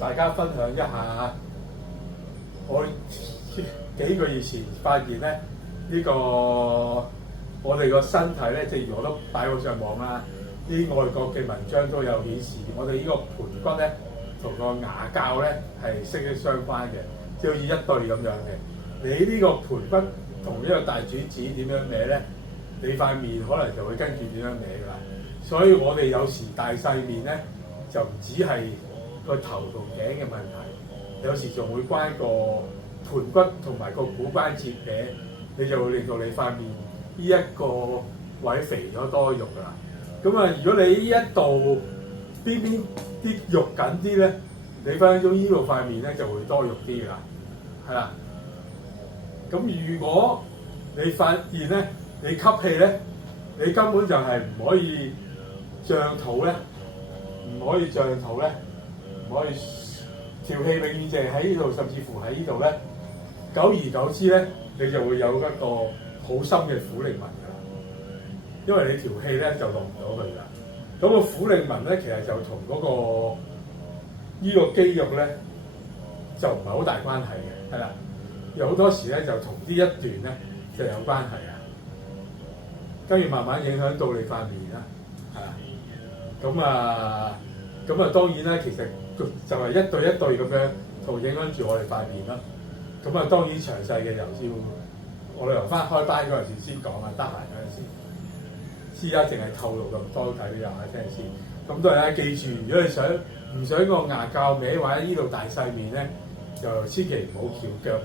大家分享一下，我幾個月前發現咧，呢個我哋個身體咧，正如我都擺過上網啦，啲外國嘅文章都有顯示，我哋呢個盤骨咧同個牙骹咧係息息相關嘅，即係好似一對咁樣嘅。你呢個盤骨同呢個大轉子點樣歪咧？你塊面可能就會跟住點樣歪㗎啦。所以我哋有時大細面咧，就唔只係個頭同頸嘅問題，有時仲會關個盤骨同埋個股關節嘅，你就會令到你塊面呢一個位肥咗多肉㗎啦。咁啊，如果你呢一度邊啲肉緊啲咧，你分分鐘呢度塊面咧就會多肉啲㗎啦，係啦。咁如果你發現咧，你吸氣咧，你根本就係唔可以脹肚咧，唔可以脹肚咧，唔可以條氣永遠淨係喺呢度，甚至乎喺呢度咧，久而久之咧，你就會有一個好深嘅苦令紋㗎啦。因為你條氣咧就落唔到去啦。咁個苦令紋咧，其實就同嗰個呢個肌肉咧就唔係好大關係嘅，係啦。有好多時咧就同呢一段咧就有關係啊。跟住慢慢影響到你塊面啦，係啦。咁啊，當然啦，其實就係一對一對咁樣，同影響住我哋塊面啦。咁啊，當然詳細嘅就要我哋留翻開班嗰陣時先講啊，得閒嗰陣先。而家淨係透露咁多睇俾大家聽先。咁都係啦，記住，如果你唔想個牙骹歪或者呢度大細面咧，就千祈唔好翹腳，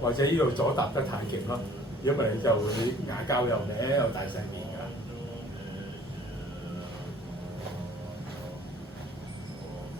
或者呢度左搭得太勁咯。如果唔係你就會牙骹又歪又大細面。